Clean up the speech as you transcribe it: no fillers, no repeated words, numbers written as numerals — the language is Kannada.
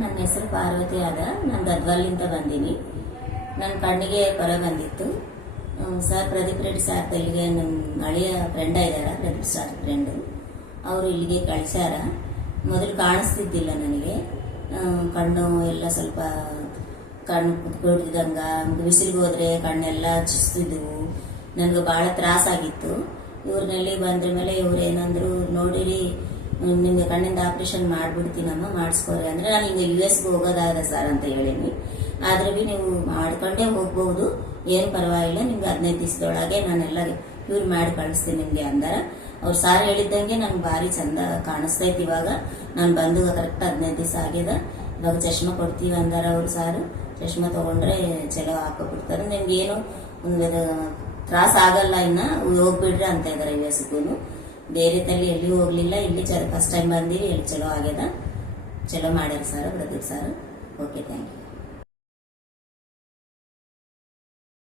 ನನ್ನ ಹೆಸರು ಪಾರ್ವತಿ ಆದ. ನಾನು ಗದ್ವಾಲಿಂದ ಬಂದೀನಿ. ನನ್ನ ಕಣ್ಣಿಗೆ ಪೊರೆ ಬಂದಿತ್ತು. ಸರ್ ಪ್ರದೀಪ್ ರೆಡ್ಡಿ ಸರ್ ತೆಲಿಗೆ ನಮ್ಮ ಹಳೆಯ ಫ್ರೆಂಡ್ ಇದ್ದಾರ, ಪ್ರದೀಪ್ ಸರ್ ಫ್ರೆಂಡು. ಅವರು ಇಲ್ಲಿಗೆ ಕಳಿಸ್ಯಾರ. ಮೊದಲು ಕಾಣಿಸ್ತಿದ್ದಿಲ್ಲ ನನಗೆ. ಕಣ್ಣು ಎಲ್ಲ ಸ್ವಲ್ಪ ಕಣ್ಣು ಕುತ್ಕೊಳ್ತಿದ್ದಂಗ, ಬಿಸಿಲಿಗೆ ಹೋದ್ರೆ ಕಣ್ಣೆಲ್ಲ ಚುಸ್ತಿದ್ವು. ನನಗೆ ಭಾಳ ತ್ರಾಸಾಗಿತ್ತು. ಇವ್ರನ್ನೆಲ್ಲಿ ಬಂದ್ರ ಮೇಲೆ ಇವ್ರು ಏನಂದ್ರು, ನೋಡಿರಿ ನಿಮ್ಗೆ ಕಣ್ಣಿಂದ ಆಪರೇಷನ್ ಮಾಡ್ಬಿಡ್ತೀನಮ್ಮ, ಮಾಡಿಸ್ಕೋರಿ ಅಂದ್ರೆ, ನಾನು ಹಿಂಗೆ US ಹೋಗೋದಾದ ಸರ್ ಅಂತ ಹೇಳೀನಿ. ಆದ್ರೆ ಬಿ ನೀವು ಮಾಡ್ಕೊಂಡೇ ಹೋಗ್ಬಹುದು, ಏನು ಪರವಾಗಿಲ್ಲ, ನಿಮ್ಗೆ 15 ದಿವಸದೊಳಗೆ ನಾನೆಲ್ಲ ಕ್ಯೂರ್ ಮಾಡಿ ಕಳಿಸ್ತೀನಿ ನಿಮ್ಗೆ ಅಂದಾರ. ಅವ್ರು ಸಾರ್ ಹೇಳಿದ್ದಂಗೆ ನಂಗೆ ಭಾರಿ ಚಂದ ಕಾಣಿಸ್ತೈತಿ. ಇವಾಗ ನಾನು ಬಂದು ಕರೆಕ್ಟ್ 15 ದಿವಸ ಆಗ್ಯದ. ಇವಾಗ ಚಶ್ಮಾ ಕೊಡ್ತೀವಿ ಅಂದಾರ ಅವ್ರು ಸಾರು. ಚಶ್ಮಾ ತಗೊಂಡ್ರೆ ಚಲೋ ಹಾಕೋಬಿಡ್ತಾರೆ, ನಿಮ್ಗೆ ಏನು ಒಂದು ತ್ರಾಸ ಆಗಲ್ಲ, ಇನ್ನ ಹೋಗ್ಬಿಡ್ರಿ ಅಂತ ಇದಾರೆ. US ಬೇರೆ ತಲ್ಲಿ ಎಲ್ಲಿ ಹೋಗ್ಲಿಲ್ಲ, ಇಲ್ಲಿ ಫಸ್ಟ್ ಟೈಮ್ ಬಂದಿವಿ, ಎಲ್ಲಿ ಚಲೋ ಆಗ್ಯದ, ಚಲೋ ಮಾಡ್ಯಾರ sir Pradeep sir. Okay, thank you.